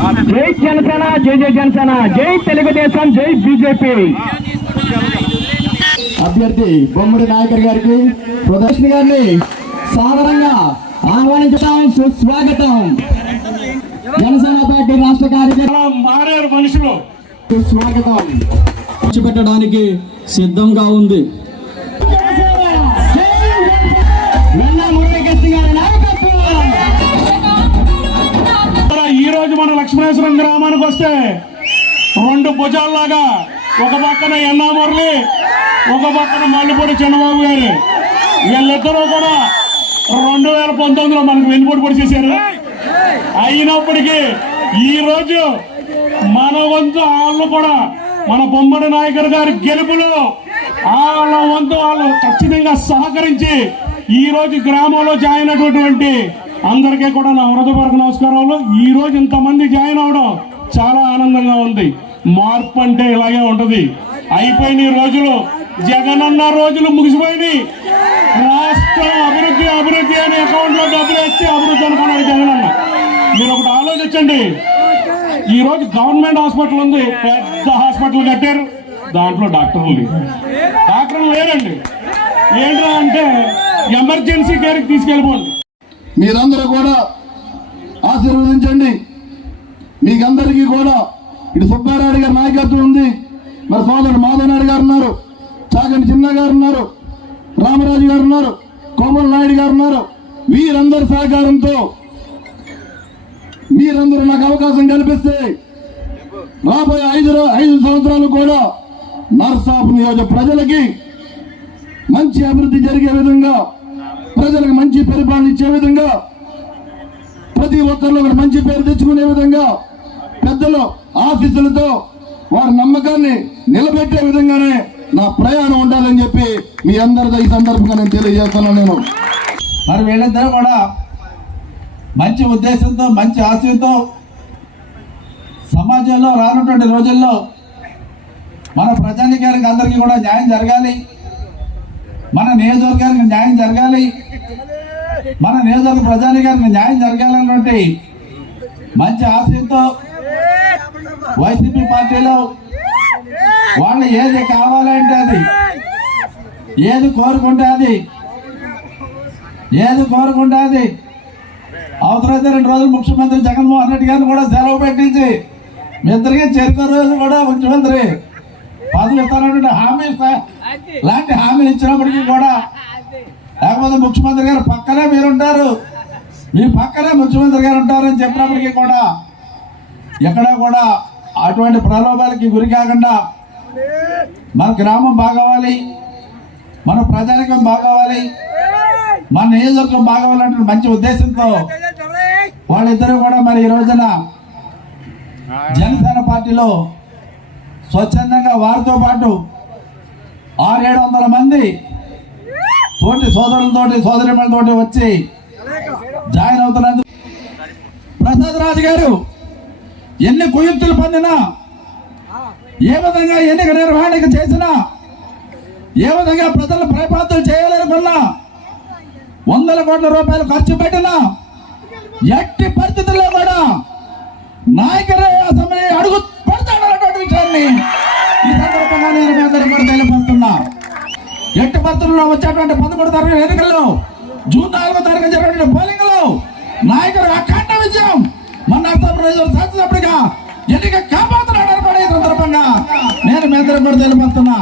జై జనసేన, జై జై జనసేన, జై తెలుగుదేశం, జై బీజేపీ. అభ్యర్థి బొమ్మడి నాయకర్ గారికి ప్రదర్శన గారిని సాదరంగా ఆహ్వానించడం, సుస్వాగతం. జనసేన పార్టీ రాష్ట్ర కార్యక్రమం మారారు మనుషులు. సుస్వాగతం పెట్టడానికి సిద్ధంగా ఉంది. ఈ రోజు మన లక్ష్మణేశ్వరం గ్రామానికి వస్తే రెండు భుజాల్లాగా ఒక పక్కన ఎన్నా మురళి, ఒక పక్కన మల్లిపూడి చంద్రబాబు గారు, వీళ్ళిద్దరూ కూడా 2019లో మనకు వెన్నుపోటు పొడి చేశారు. అయినప్పటికీ ఈ రోజు మన వంతు వాళ్ళు కూడా మన బొమ్మడి నాయకర్ గారి గెలుపులో వాళ్ళ వంతు వాళ్ళు ఖచ్చితంగా సహకరించి ఈ రోజు గ్రామంలో జాయిన్ అయినటువంటి అందరికీ కూడా నా హృదయపూర్వక నమస్కారాలు. ఈ రోజు ఇంతమంది జాయిన్ అవడం చాలా ఆనందంగా ఉంది. మార్పు అంటే ఇలాగే ఉంటది. అయిపోయిన రోజులు, జగనన్న రోజులు ముగిసిపోయినాయి. రాష్ట్రం అభివృద్ధి అభివృద్ధి అనే అకౌంట్ లో డబ్బులు వేస్తే అభివృద్ధి అనుకున్నాడు జగనన్న. మీరు ఒకటి ఆలోచించండి. ఈ రోజు గవర్నమెంట్ హాస్పిటల్ ఉంది, పెద్ద హాస్పిటల్ కట్టారు, దాంట్లో డాక్టర్లు లేరండి. ఏంట్రా అంటే ఎమర్జెన్సీ కేర్కి తీసుకెళ్ళిపోండి. మీరందరూ కూడా ఆశీర్వదించండి. మీకందరికీ కూడా ఇటు సుబ్బారాయుడు గారి నాయకత్వం ఉంది, మరి సోదరుడు మాధవ్ నాయుడు గారు ఉన్నారు, చాగంటి చిన్న గారు ఉన్నారు, రామరాజు గారు ఉన్నారు, కోమల నాయుడు గారు ఉన్నారు. వీరందరి సహకారంతో మీరందరూ నాకు అవకాశం కల్పిస్తే రాబోయే 5 సంవత్సరాలు కూడా నర్సాపు నియోజక ప్రజలకి మంచి అభివృద్ధి జరిగే విధంగా, ప్రజలకు మంచి పరిపాలన ఇచ్చే విధంగా, ప్రతి ఒక్కరిలో ఒక మంచి పేరు తెచ్చుకునే విధంగా, పెద్దలు ఆఫీసులతో వారి నమ్మకాన్ని నిలబెట్టే విధంగానే నా ప్రయాణం ఉండాలని చెప్పి మీ అందరితో ఈ సందర్భంగా నేను తెలియజేస్తున్నాను. మరి వీళ్ళిద్దరూ కూడా మంచి ఉద్దేశంతో, మంచి ఆశయంతో సమాజంలో రానున్నటువంటి రోజుల్లో మన ప్రజానికానికి అందరికీ కూడా న్యాయం జరగాలి, మన నియోజకవర్గానికి న్యాయం జరగాలి, మన నియోజకవర్గ ప్రజానికానికి న్యాయం జరగాలన్నటువంటి మంచి ఆశయంతో వైసీపీ పార్టీలో వాళ్ళు ఏది కావాలంటే అది, ఏది కోరుకుంటే అది అవసరమైతే 2 రోజులు ముఖ్యమంత్రి జగన్మోహన్ రెడ్డి గారిని కూడా సెలవు పెట్టించి మీ ఇద్దరికి చేరుకో రోజు కూడా ముఖ్యమంత్రి పదవి ఇస్తానంటే లాంటి హామీలు ఇచ్చినప్పటికీ కూడా, లేకపోతే ముఖ్యమంత్రి గారు పక్కనే మీరుంటారు, మీ పక్కనే ముఖ్యమంత్రి గారు ఉంటారని చెప్పినప్పటికీ కూడా ఎక్కడ కూడా అటువంటి ప్రలోభాలకి గురి కాకుండా మన గ్రామం బాగోవాలి, మన ప్రజానికం బాగోవాలి, మన నియోజకవర్గం బాగోవాలంటే మంచి ఉద్దేశంతో వాళ్ళిద్దరూ కూడా మరి ఈ రోజున జనసేన పార్టీలో స్వచ్ఛందంగా వారితో పాటు 600-700 మంది తోటి సోదరులతోటి సోదరిమణులతోటి వచ్చి జాయిన్ అవుతున్నందుకు ప్రసాద్ రాజు గారు ఎన్ని కుయుక్తులు పొందినా, ఏ విధంగా ఎన్నిక నిర్వహణ చేసినా, ఏ విధంగా ప్రజల ప్రయత్నాలు చేయాలనుకున్నా, 100 కోట్ల రూపాయలు ఖర్చు పెట్టినా, ఎట్టి పరిస్థితుల్లో కూడా నాయకులు అసెంబ్లీ అడుగు పెడతాడన్నటువంటి విషయాన్ని ఈ సందర్భంగా నేను మీ అందరికీ కూడా తెలియపరుస్తున్నా. ఎట్టి పరిస్థితుల్లో వచ్చేటువంటి 11వ తారీఖు ఎన్నికల్లో, జూన్ 4వ తారీఖు జరిగినటువంటి పోలింగ్ లో నాయకులు అఖండ విజయం మన శాసనసభ్యుడిగా ఎన్నిక కాబోతున్నాడని కూడా ఈ సందర్భంగా నేను మీ అందరికీ కూడా తెలియపరుస్తున్నా.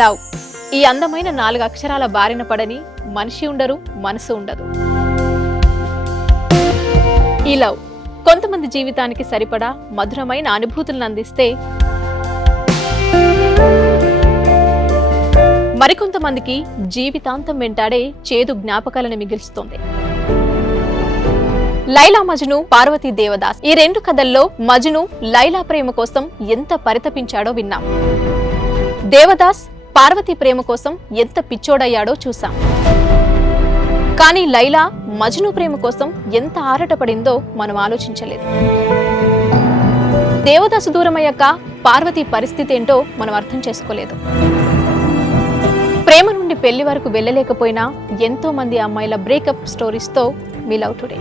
లవ్, ఈ అందమైన 4 అక్షరాల బారిన పడని మనిషి ఉండరు, మనసు ఉండదు. ఈ లవ్ కొంతమంది జీవితానికి సరిపడా మధురమైన అనుభూతులను అందిస్తే, మరికొంతమందికి జీవితాంతం వెంటాడే చేదు జ్ఞాపకాలను మిగిల్చుతోంది. లైలా మజ్ను, పార్వతీ దేవదాస్, ఈ 2 కథల్లో మజ్ను లైలా ప్రేమ కోసం ఎంత పరితపించాడో విన్నాం. దేవదాస్ పార్వతి ప్రేమ కోసం ఎంత పిచ్చోడయ్యాడో చూసాం. కానీ లైలా మజ్ను ప్రేమ కోసం ఎంత ఆరాటపడిందో మనం ఆలోచించలేదు. దేవదాసు దూరమయ్యాక పార్వతి పరిస్థితి ఏంటో మనం అర్థం చేసుకోలేదు. ప్రేమ నుండి పెళ్లి వరకు వెళ్ళలేకపోయినా ఎంతో మంది అమ్మాయిల బ్రేకప్ స్టోరీస్తో మీ లవ్ టుడే.